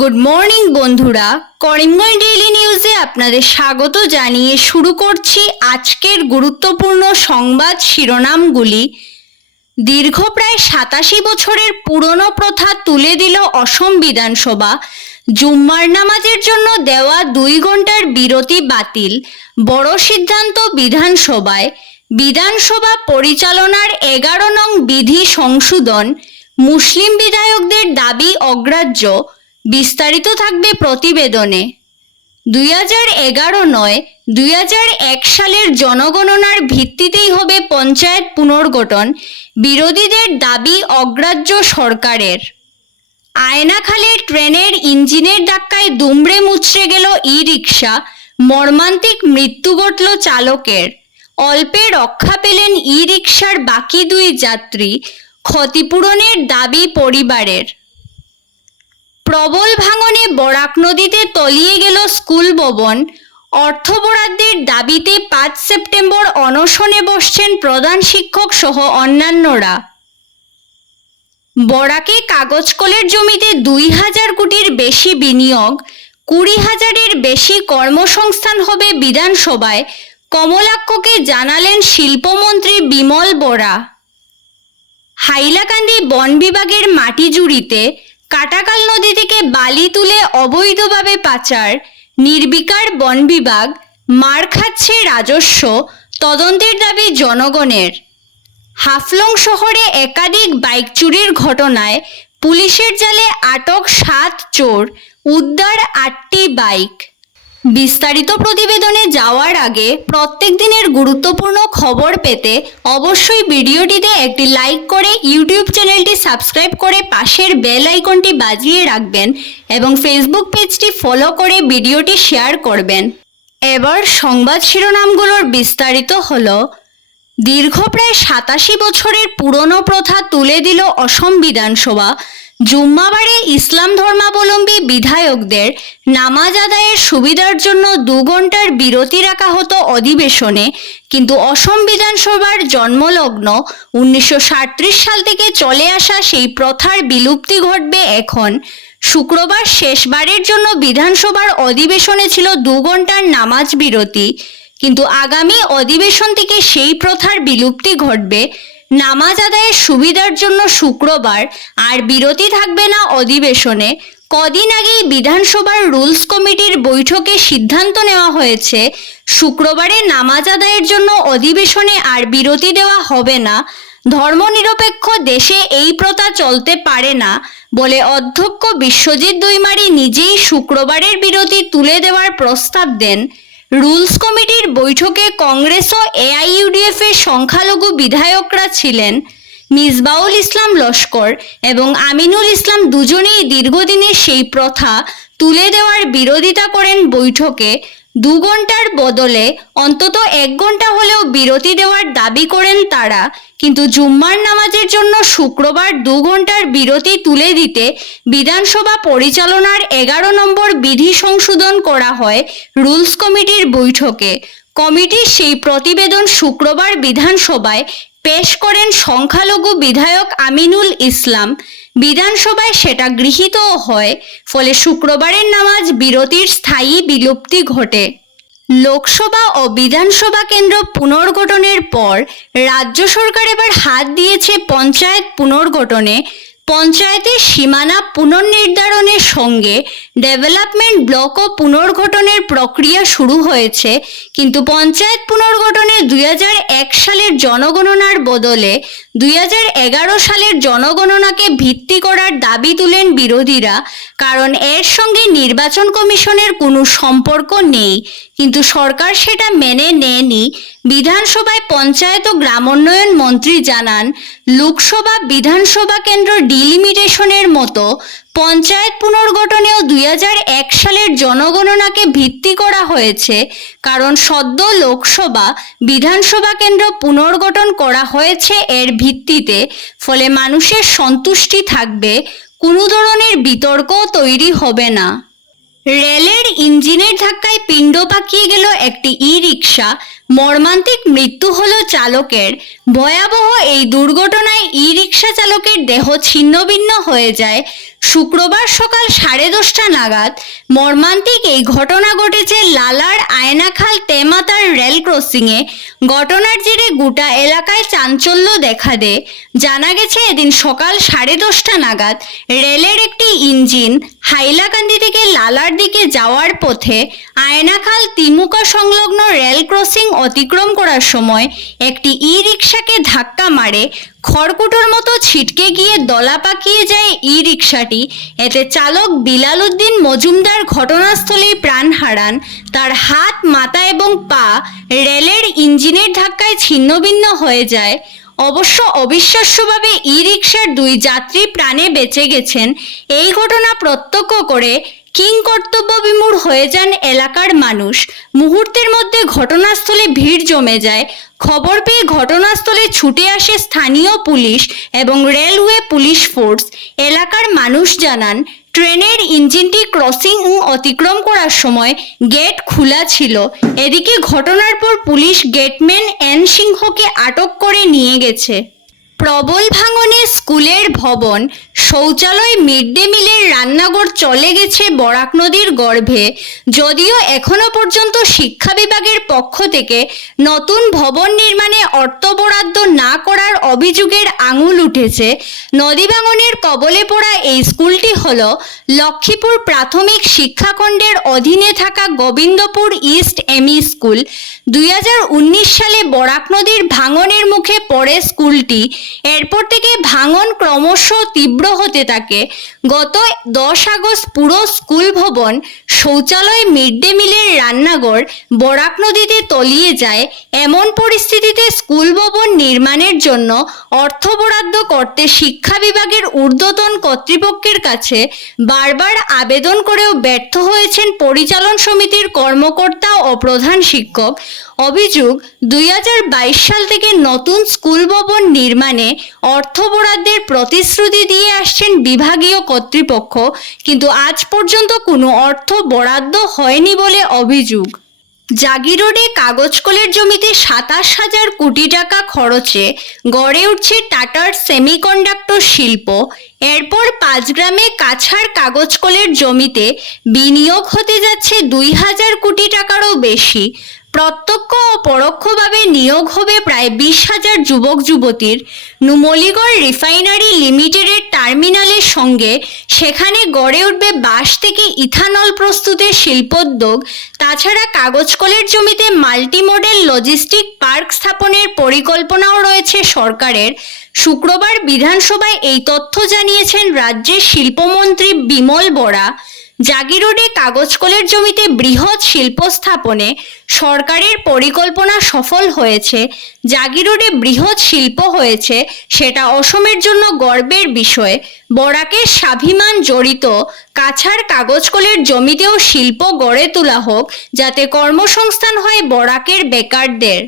Good morning বন্ধুরা। Karimganj daily নিউজে আপনাদের স্বাগত জানিয়ে শুরু করছি আজকের গুরুত্বপূর্ণ সংবাদ শিরোনামগুলি। দীর্ঘ প্রায় সাতাশি বছরের পুরনো প্রথা তুলে দিল অসম বিধানসভা। জুম্মার নামাজের জন্য দেওয়া দুই ঘণ্টার বিরতি বাতিল। বড় সিদ্ধান্ত বিধানসভায়। বিধানসভা পরিচালনার এগারো নং বিধি সংশোধন। মুসলিম বিধায়কদের দাবি অগ্রাহ্য। বিস্তারিত থাকবে প্রতিবেদনে। দুই হাজার এগারো নয়, দুই হাজার এক সালের জনগণনার ভিত্তিতেই হবে পঞ্চায়েত পুনর্গঠন, বিরোধীদের দাবি অগ্রাহ্য সরকারের। আয়নাখালের ট্রেনের ইঞ্জিনের ধাক্কায় দুমড়ে মুচড়ে গেল ই রিক্সা মর্মান্তিক মৃত্যু ঘটল চালকের। অল্পে রক্ষা পেলেন ই রিক্সার বাকি দুই যাত্রী, ক্ষতিপূরণের দাবি পরিবারের। প্রবল ভাঙনে বরাক নদীতে তলিয়ে গেল স্কুল ভবন। অর্থ বরাদ্দের দাবিতে পাঁচ সেপ্টেম্বর অনশনে বসছেন প্রধান শিক্ষক সহ অন্যান্যরা। বরাকে কাগজ কলের জমিতে দুই হাজার কোটির বেশি বিনিয়োগ, কুড়ি হাজারের বেশি কর্মসংস্থান হবে বিধানসভায়, কমলাক্ষকে জানালেন শিল্পমন্ত্রী বিমল বরা। হাইলাকান্দি বন বিভাগের মাটি জুড়িতে কাটাকাল নদী থেকে বালি তুলে অবৈধভাবে পাচার, নির্বিকার বন বিভাগ, মার খাচ্ছে রাজস্ব, তদন্তের দাবি জনগণের। হাফলং শহরে একাধিক বাইক চুরির ঘটনায় পুলিশের জালে আটক সাত চোর, উদ্ধার আটটি বাইক। বিস্তারিত প্রতিবেদনে যাওয়ার আগে প্রত্যেক দিনের গুরুত্বপূর্ণ খবর পেতে অবশ্যই ভিডিওটিতে একটি লাইক করে ইউটিউব চ্যানেলটি সাবস্ক্রাইব করে পাশের বেল আইকনটি বাজিয়ে রাখবেন এবং ফেসবুক পেজটি ফলো করে ভিডিওটি শেয়ার করবেন। এবার সংবাদ শিরোনামগুলোর বিস্তারিত হল, দীর্ঘ প্রায় সাতাশি বছরের পুরনো প্রথা তুলে দিল অসম বিধানসভা। জুম্মাবারে ইসলাম ধর্মাবলম্বী বিধায়কদের নামাজ আদায়ের সুবিধার জন্য দু ঘণ্টার বিরতি রাখা হতো অধিবেশনে, কিন্তু অসম বিধানসভার জন্মলগ্ন উনিশশো সাল থেকে চলে আসা সেই প্রথার বিলুপ্তি ঘটবে এখন। শুক্রবার শেষবারের জন্য বিধানসভার অধিবেশনে ছিল দু ঘণ্টার নামাজ বিরতি, কিন্তু আগামী অধিবেশন থেকে সেই প্রথার বিলুপ্তি ঘটবে নামাজ আদায়ের সুবিধার জন্য শুক্রবার আর বিরতি থাকবে না অধিবেশনে। কদিন আগেই বিধানসভার রুলস কমিটির বৈঠকে সিদ্ধান্ত নেওয়া হয়েছে, শুক্রবারে নামাজ আদায়ের জন্য অধিবেশনে আর বিরতি দেওয়া হবে না। ধর্মনিরপেক্ষ দেশে এই প্রথা চলতে পারে না বলে অধ্যক্ষ বিশ্বজিৎ দৈমারি নিজেই শুক্রবারের বিরতি তুলে দেওয়ার প্রস্তাব দেন। রুলস কমিটির বৈঠকে কংগ্রেস ও এআইইউডিএফ এর সংখ্যালঘু বিধায়করা ছিলেন মিসবাউল ইসলাম লস্কর এবং আমিনুল ইসলাম দুজনেই দীর্ঘদিনের সেই প্রথা তুলে দেওয়ার বিরোধিতা করেন বৈঠকে দু ঘণ্টার বদলে অন্তত এক ঘণ্টা হলেও বিরতি দেওয়ার দাবি করেন তারা। কিন্তু জুম্মার নামাজের জন্য শুক্রবার দু ঘণ্টার বিরতি তুলে দিতে বিধানসভা পরিচালনার এগারো নম্বর বিধি সংশোধন করা হয় রুলস কমিটির বৈঠকে। কমিটির সেই প্রতিবেদন শুক্রবার বিধানসভায় পেশ করেন সংখ্যালঘু বিধায়ক আমিনুল ইসলাম। বিধানসভায় সেটা গৃহীতও হয়, ফলে শুক্রবারের নামাজ বিরতির স্থায়ী বিলুপ্তি ঘটে। লোকসভা ও বিধানসভা কেন্দ্র পুনর্গঠনের পর রাজ্য সরকার এবার হাত দিয়েছে পঞ্চায়েত পুনর্গঠনে। পঞ্চায়েতের সীমানা পুনর্নির্ধারণের সঙ্গে ডেভেলপমেন্ট ব্লক ও পুনর্গঠনের প্রক্রিয়া শুরু হয়েছে, কিন্তু পঞ্চায়েত পুনর্গঠনে দুই সালের জনগণনার বদলে দুই হাজার এগারো সালের জনগণনাকে ভিত্তি করার দাবি তুলেন বিরোধীরা, কারণ এর সঙ্গে নির্বাচন কমিশনের কোনো সম্পর্ক নেই। কিন্তু সরকার সেটা মেনে নেয়নি। বিধানসভায় পঞ্চায়েত ও গ্রামোন্নয়ন মন্ত্রী জানান, লোকসভা বিধানসভা কেন্দ্র ডিলিমিটেশনের মতো পঞ্চায়েত পুনর্গঠনেও দুই সালের জনগণনাকে ভিত্তি করা হয়েছে, কারণ সদ্য লোকসভা, বিধানসভা কেন্দ্র পুনর্গঠন করা হয়েছে এর ভিত্তিতে, ফলে মানুষের সন্তুষ্টি থাকবে, কোনো ধরনের বিতর্ক তৈরি হবে না। রেলের ইঞ্জিনের ধাক্কায় পিণ্ড পাকিয়ে গেল একটি ই রিক্সা মর্মান্তিক মৃত্যু হল চালকের। ভয়াবহ এই দুর্ঘটনায় ই রিক্সা চালকের দেহ ছিন্নভিন্ন হয়ে যায়। শুক্রবার সকাল সাড়ে দশটা নাগাদ মর্মান্তিক এই ঘটনা ঘটেছে লালার আয়নাখাল তেমাতার রেল ক্রসিংয়ে ঘটনার জেরে গোটা এলাকায় চাঞ্চল্য দেখা দেয়। জানা গেছে এদিন সকাল সাড়ে দশটা নাগাদ রেলের একটি ইঞ্জিন হাইলাকান্দি থেকে লালার দিকে যাওয়ার পথে আয়নাখাল তিমুকা সংলগ্ন রেল ক্রসিং অতিক্রম করার সময় একটি ই রিক্সাকে ধাক্কা মারে, খড়কুটোর মতো ছিটকে গিয়ে দলা পাকিয়ে যায় ই রিক্সাটি এতে চালক বিলাল উদ্দিন মজুমদার ঘটনাস্থলেই প্রাণ হারান। তার হাত, মাথা এবং পা রেলের ইঞ্জিনের ধাক্কায় ছিন্নভিন্ন হয়ে যায়। অবশ্য অবিশ্বাস্যভাবে ই রিক্সার দুই যাত্রী প্রাণে বেঁচে গেছেন। এই ঘটনা প্রত্যক্ষ করে কিং কর্তব্য বিমূঢ় হয়ে যান এলাকার মানুষ। মুহূর্তের মধ্যে ঘটনাস্থলে ভিড় জমে যায়। খবর পেয়ে ঘটনাস্থলে ছুটে আসে স্থানীয় পুলিশ এবং রেলওয়ে পুলিশ ফোর্স। এলাকার মানুষ জানান, ট্রেনের ইঞ্জিনটি ক্রসিং অতিক্রম করার সময় গেট খোলা ছিল। এদিকে ঘটনার পর পুলিশ গেটম্যান এন সিংহকে আটক করে নিয়ে গেছে। প্রবল ভাঙনে স্কুলের ভবন, শৌচালয় মিড ডে মিলের রান্নাঘর চলে গেছে বরাক নদীর গর্ভে। যদিও এখনও পর্যন্ত শিক্ষা বিভাগের পক্ষ থেকে নতুন ভবন নির্মাণে অর্থ বরাদ্দ না করার অভিযোগের আঙুল উঠেছে। নদী ভাঙনের কবলে পড়া এই স্কুলটি হল লক্ষ্মীপুর প্রাথমিক শিক্ষাখণ্ডের অধীনে থাকা গোবিন্দপুর ইস্ট এমই স্কুল। দুই হাজার উনিশ সালে বরাক নদীর ভাঙনের মুখে পড়ে স্কুলটি। এরপর থেকে ভাঙন ক্রমশ তীব্র হতে থাকে। গত দশ আগস্ট পুরো স্কুল ভবন শৌচালয় মিড ডে মিলের রান্নাঘর বরাক নদীতে তলিয়ে যায়। এমন পরিস্থিতিতে স্কুল ভবন নির্মাণের জন্য অর্থ বরাদ্দ করতে শিক্ষা বিভাগের ঊর্ধ্বতন কর্তৃপক্ষের কাছে বারবার আবেদন করেও ব্যর্থ হয়েছেন পরিচালন সমিতির কর্মকর্তা ও প্রধান শিক্ষক। অভিযোগ, দুই হাজার বাইশ সাল থেকে নতুন স্কুল ভবন নির্মাণে অর্থ বরাদ্দের প্রতিশ্রুতি দিয়ে আসছেন বিভাগীয় কর্তৃপক্ষ, কিন্তু আজ পর্যন্ত কোনো অর্থ বরাদ্দ হয়নি বলে অভিযোগ। জাগি রোডে কাগজ কলের জমিতে সাতাশ হাজার কোটি টাকা খরচে গড়ে উঠছে টাটার সেমিকন্ডাক্টর শিল্প। এরপর পাঁচগ্রামে কাছাড় কাগজ কলের জমিতে বিনিয়োগ হতে যাচ্ছে দুই হাজার কোটি টাকারও বেশি। প্রত্যক্ষ ও পরোক্ষভাবে নিয়োগ হবে প্রায় বিশ হাজার যুবক যুবতীর। নুমলিগড় রিফাইনারি লিমিটেডের টার্মিনালের সঙ্গে সেখানে গড়ে উঠবে বাঁশ থেকে ইথানল প্রস্তুতের শিল্পোদ্যোগ। তাছাড়া কাগজ কলের জমিতে মাল্টি মডেল লজিস্টিক পার্ক স্থাপনের পরিকল্পনাও রয়েছে সরকারের। শুক্রবার বিধানসভায় এই তথ্য জানিয়েছেন রাজ্যের শিল্পমন্ত্রী বিমল বরা। জাগি রোডে কাগজ কলের জমিতে বৃহৎ শিল্প স্থাপনে সরকারের পরিকল্পনা সফল হয়েছে জাগি রোডে বৃহৎ শিল্প হয়েছে সেটা অসমের জন্য গর্বের বিষয়। বরাকের স্বাভিমান জড়িত কাছাড় কাগজ কলের জমিতেও শিল্প গড়ে তোলা হোক, যাতে কর্মসংস্থান হয় বরাকের বেকারদের।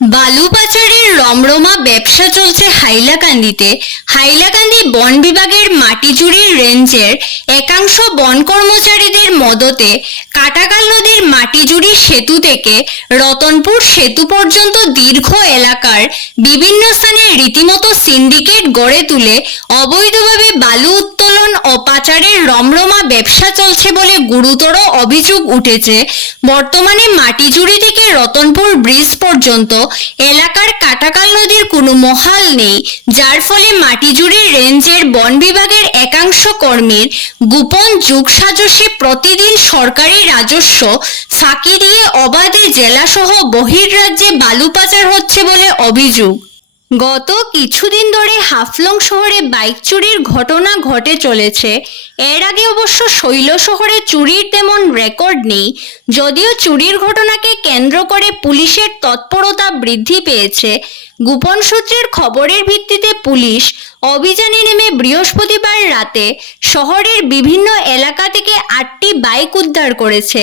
বালু পাচারের রমরমা ব্যবসা চলছে হাইলাকান্দিতে। হাইলাকান্দি বন বিভাগের মাটিজুড়ির রেঞ্জের একাংশ বন কর্মচারীদের মদতে কাটাকাল নদীর মাটিজুড়ি সেতু থেকে রতনপুর সেতু পর্যন্ত দীর্ঘ এলাকার বিভিন্ন স্থানে রীতিমতো সিন্ডিকেট গড়ে তুলে অবৈধভাবে বালু উত্তোলন ও পাচারের রমরমা ব্যবসা চলছে বলে গুরুতর অভিযোগ উঠেছে। বর্তমানে মাটিজুড়ি থেকে রতনপুর ব্রিজ পর্যন্ত এলাকার কাটাকাল নদীর কোনো মহাল নেই, যার ফলে মাটি জুড়ে রেঞ্জের বন বিভাগের একাংশ কর্মীর গোপন যুগ সাজসে প্রতিদিন সরকারি রাজস্ব ফাঁকি দিয়ে অবাধে জেলাসহ বহির্রাজ্যে বালু পাচার হচ্ছে বলে অভিযোগ। গত কিছুদিন ধরে হাফলং শহরে বাইক চুরির ঘটনা ঘটে চলেছে। এর আগে অবশ্য শৈল শহরে চুরির তেমন রেকর্ড নেই, যদিও চুরির ঘটনাকে কেন্দ্র করে পুলিশের তৎপরতা বৃদ্ধি পেয়েছে। গোপন সূত্রের খবরের ভিত্তিতে পুলিশ অভিযানে নেমে বৃহস্পতিবার রাতে শহরের বিভিন্ন এলাকা থেকে আটটি বাইক উদ্ধার করেছে।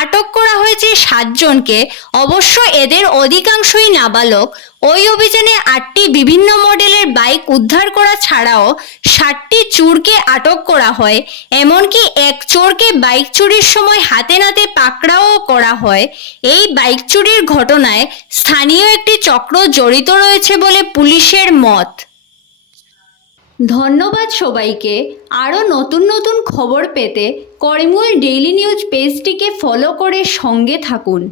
আটক করা হয়েছে সাতজনকে। অবশ্য এদের অধিকাংশই নাবালক। ওই অভিযানে আটটি বিভিন্ন মডেলের বাইক উদ্ধার করা ছাড়াও ষাটটি চোরকে আটক করা হয়, এমনকি এক চোরকে বাইক চুরির সময় হাতে নাতে পাকড়াও করা হয়। এই বাইক চুরির ঘটনায় স্থানীয় একটি চক্র জড়িত রয়েছে বলে পুলিশের মত। ধন্যবাদ সবাইকে। আরও নতুন নতুন খবর পেতে করিমুল ডেইলি নিউজ পেজটিকে ফলো করে সঙ্গে থাকুন।